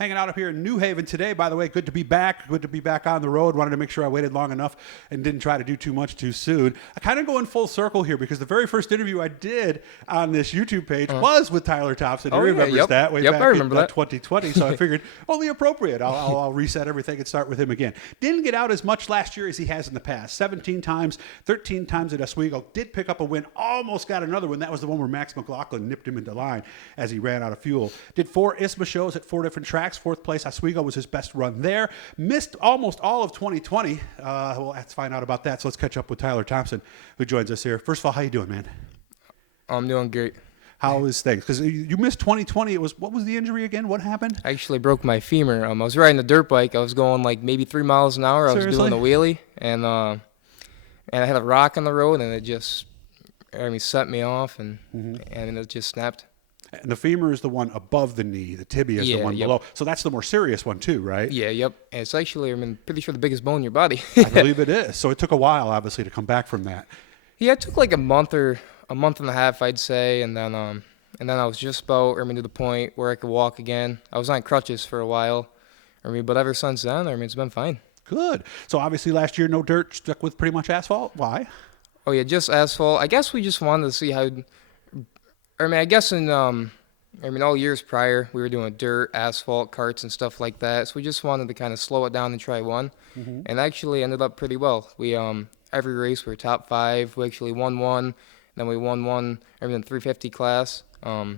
Hanging out up here in New Haven today. By the way, good to be back. Good to be back on the road. Wanted to make sure I waited long enough and didn't try to do too much too soon. I kind of go in full circle here because the very first interview I did on this YouTube page was with Tyler Thompson. He remembers that way back in 2020. So I figured only appropriate. I'll reset everything and start with him again. Didn't get out as much last year as he has in the past. 17 times, 13 times at Oswego. Did pick up a win. Almost got another one. That was the one where Max McLaughlin nipped him into line as he ran out of fuel. Did 4 ISMA shows at 4 different tracks. Fourth place, Oswego was his best run there. Missed almost all of 2020. We'll have to find out about that. So let's catch up with Tyler Thompson, who joins us here. First of all, how you doing, man? I'm doing great. How is things? Because you missed 2020. What was the injury again? What happened? I actually broke my femur. I was riding a dirt bike. I was going like maybe 3 miles an hour. Seriously? I was doing a wheelie, and I had a rock on the road, and it just set me off, and it just snapped. And the femur is the one above the knee. The tibia is the one below. So that's the more serious one too, right? Yeah, yep. And it's actually, pretty sure the biggest bone in your body. I believe it is. So it took a while, obviously, to come back from that. Yeah, it took like a month and a half, I'd say, and then I was just about to the point where I could walk again. I was on crutches for a while, but ever since then, it's been fine. Good. So obviously last year, no dirt, stuck with pretty much asphalt. Why? Oh yeah, just asphalt. I guess we just wanted to see how. I guess in all years prior, we were doing dirt, asphalt, karts, and stuff like that. So we just wanted to kind of slow it down and try one, and actually ended up pretty well. We every race we were top 5. We actually won one, then we won one in the 350 class. So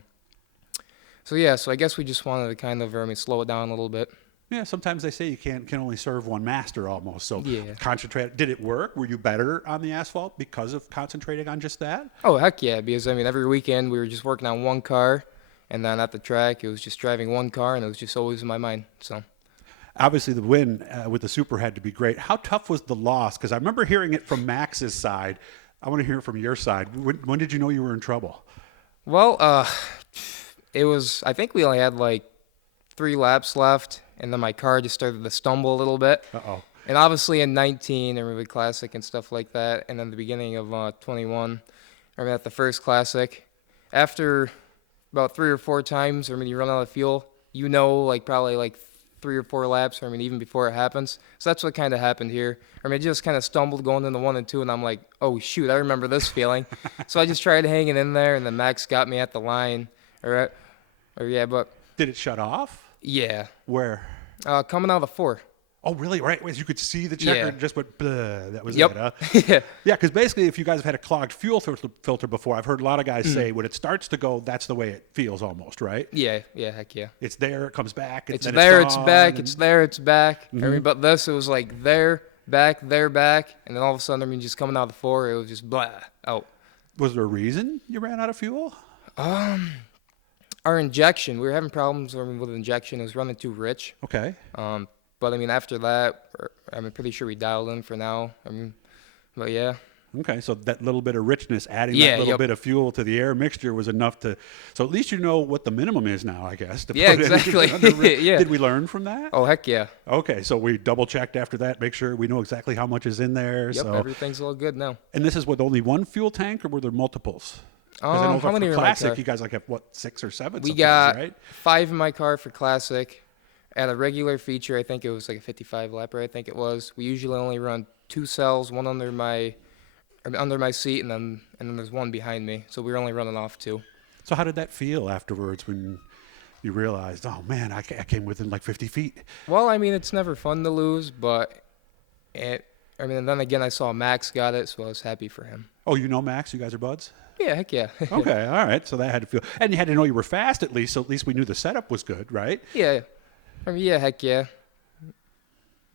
I guess we just wanted to kind of slow it down a little bit. Yeah, sometimes they say you can only serve one master almost. So yeah. Concentrate. Did it work? Were you better on the asphalt because of concentrating on just that? Oh, heck yeah, because every weekend we were just working on one car, and then at the track it was just driving one car, and it was just always in my mind. So obviously the win with the Super had to be great. How tough was the loss? Because I remember hearing it from Max's side. I want to hear it from your side. When did you know you were in trouble? Well, it was, I think we only had like 3 laps left, and then my car just started to stumble a little bit. Uh-oh. And obviously in 19, the Classic and stuff like that, and then the beginning of 21, at the first Classic, after about 3 or 4 times, you run out of fuel, probably like 3 or 4 laps, even before it happens. So that's what kind of happened here. It just kind of stumbled going into 1 and 2, and I'm like, oh, shoot, I remember this feeling. So I just tried hanging in there, and then Max got me at the line. But... Did it shut off? Yeah. Where? Coming out of the 4. Oh, really? Right. As you could see the checker just went, bleh. That was it, huh? Yeah, because basically if you guys have had a clogged fuel filter before, I've heard a lot of guys say when it starts to go, that's the way it feels almost, right? Yeah, heck yeah. It's there, it comes back. It's there, it's back, it's there, it's back. But this, it was like there, back, and then all of a sudden, just coming out of the 4, it was just blah, out. Was there a reason you ran out of fuel? Our injection, we were having problems with injection. It was running too rich. Okay. But after that, I'm pretty sure we dialed in for now. But yeah. Okay, so that little bit of richness, adding that little bit of fuel to the air mixture was enough to. So at least you know what the minimum is now, I guess. Yeah, exactly. Yeah. Did we learn from that? Oh, heck yeah. Okay, so we double checked after that, make sure we know exactly how much is in there. Yep, so everything's all good now. And this is with only one fuel tank, or were there multiples? I know how many for are Classic, you guys have 6 or 7? We got right? 5 in my car for Classic. At a regular feature, I think it was like a 55 lapper. I think it was. We usually only run 2 cells, one under my seat, and then there's one behind me. So we were only running off 2. So how did that feel afterwards when you realized, oh man, I came within like 50 feet? Well, it's never fun to lose, but and then again, I saw Max got it, so I was happy for him. Oh, you know Max? You guys are buds? Yeah, heck yeah. Okay, all right. So that had to feel, and you had to know you were fast at least. So at least we knew the setup was good, right? Yeah. Yeah, heck yeah.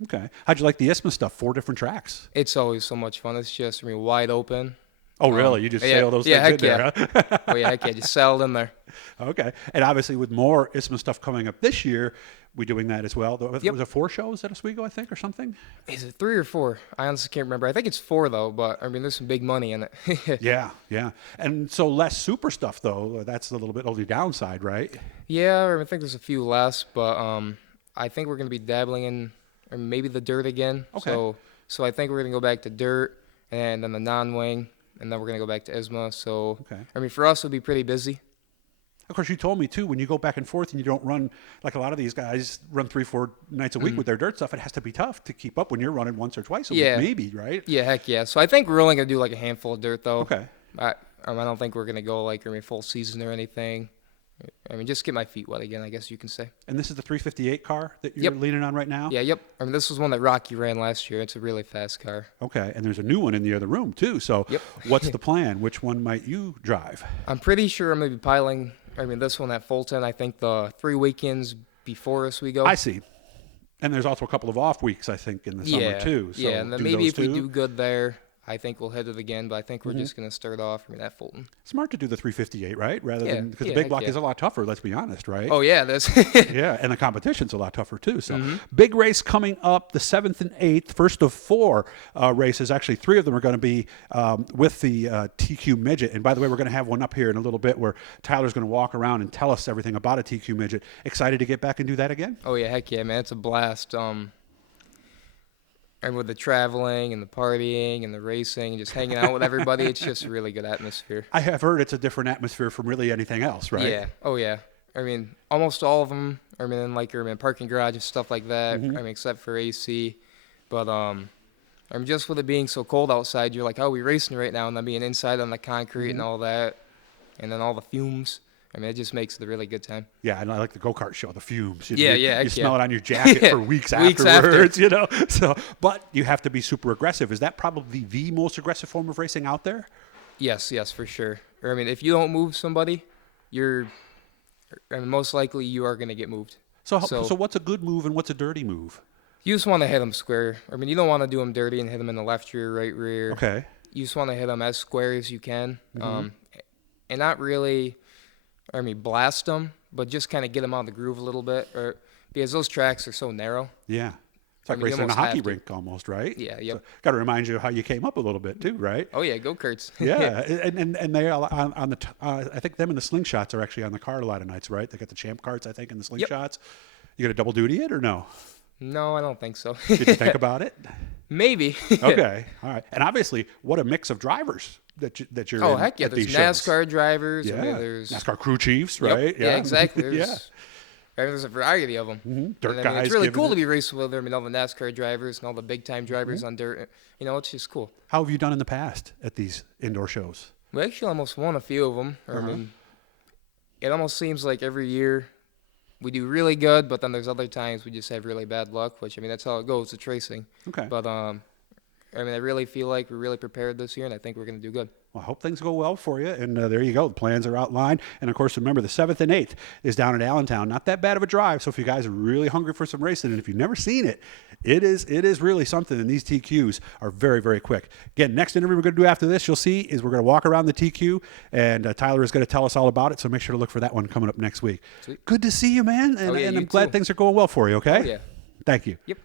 Okay. How'd you like the ISMA stuff? 4 different tracks. It's always so much fun. It's just wide open. Oh, really? You just sail those things in there, huh? Oh, yeah, heck yeah. Just sailed in there. Okay. And obviously with more ISMA stuff coming up this year, we're doing that as well. Yep. Was it 4 shows at Oswego, I think, or something? Is it 3 or 4? I honestly can't remember. I think it's 4, though, but, there's some big money in it. Yeah. And so less super stuff, though. That's a little bit only downside, right? Yeah, I think there's a few less, but I think we're going to be dabbling in maybe the dirt again. Okay. So I think we're going to go back to dirt and then the non-wing, and then we're going to go back to ISMA. So, okay. For us, it'll be pretty busy. Of course, you told me too, when you go back and forth and you don't run like a lot of these guys run 3-4 nights a week with their dirt stuff, it has to be tough to keep up when you're running once or twice a week, maybe, right? Yeah, heck yeah. So I think we're only going to do like a handful of dirt, though. Okay. I don't think we're going to go like full season or anything. I mean, just get my feet wet again, I guess you can say. And this is the 358 car that you're leaning on right now? Yeah, yep. I mean, this was one that Rocky ran last year. It's a really fast car. Okay, and there's a new one in the other room too. So what's the plan? Which one might you drive? I'm pretty sure I'm going to be piling, this one at Fulton, I think the 3 weekends before Oswego. I see. And there's also a couple of off weeks, I think, in the summer too. So and then maybe if we do good there, I think we'll hit it again, but I think we're just going to start off at Fulton. Smart to do the 358, right? Rather than, because the big block is a lot tougher, let's be honest, right? Oh, yeah. That's yeah, and the competition's a lot tougher too. So big race coming up the 7th and 8th, first of 4 races. Actually, 3 of them are going to be with the TQ Midget. And by the way, we're going to have one up here in a little bit where Tyler's going to walk around and tell us everything about a TQ Midget. Excited to get back and do that again? Oh, yeah, heck yeah, man. It's a blast. And with the traveling and the partying and the racing and just hanging out with everybody, it's just a really good atmosphere. I have heard it's a different atmosphere from really anything else, right? Yeah. Oh, yeah. Almost all of them. Parking garage and stuff like that. Except for AC. But just with it being so cold outside, you're like, oh, we're racing right now, and then being inside on the concrete and all that, and then all the fumes. It just makes it a really good time. Yeah, and I like the go-kart show, the fumes. You smell it on your jacket for weeks afterwards, So, but you have to be super aggressive. Is that probably the most aggressive form of racing out there? Yes, for sure. If you don't move somebody, most likely you are going to get moved. So what's a good move and what's a dirty move? You just want to hit them square. You don't want to do them dirty and hit them in the left rear, right rear. Okay. You just want to hit them as square as you can. And not really... blast them, but just kind of get them out of the groove a little bit, because those tracks are so narrow. Yeah. It's like racing in a hockey rink almost, right? Yeah, yep. So, got to remind you of how you came up a little bit too, right? Oh, yeah, go-karts. Yeah, and they are on the, I think them and the slingshots are actually on the card a lot of nights, right? They got the champ carts, I think, and the slingshots. Yep. You going to double duty it or no? No, I don't think so. Did you think about it? Maybe. Okay, all right. And obviously, what a mix of drivers that you're in. Oh, heck yeah. There's NASCAR shows. drivers. Yeah. There's NASCAR crew chiefs, right? Yep. Yeah, exactly. There's a variety of them. Dirt guys. It's really cool to be racing with them, all the NASCAR drivers and all the big-time drivers on dirt. It's just cool. How have you done in the past at these indoor shows? We actually almost won a few of them. It almost seems like every year we do really good, but then there's other times we just have really bad luck, which, that's how it goes. It's racing. Okay. But, I really feel like we're really prepared this year, and I think we're going to do good. Well, I hope things go well for you. And there you go. The plans are outlined. And, of course, remember, the 7th and 8th is down in Allentown. Not that bad of a drive. So if you guys are really hungry for some racing, and if you've never seen it, it is really something. And these TQs are very, very quick. Again, next interview we're going to do after this, you'll see, is we're going to walk around the TQ. And Tyler is going to tell us all about it. So make sure to look for that one coming up next week. Sweet. Good to see you, man. And, I'm glad things are going well for you, okay? Oh, yeah. Thank you. Yep.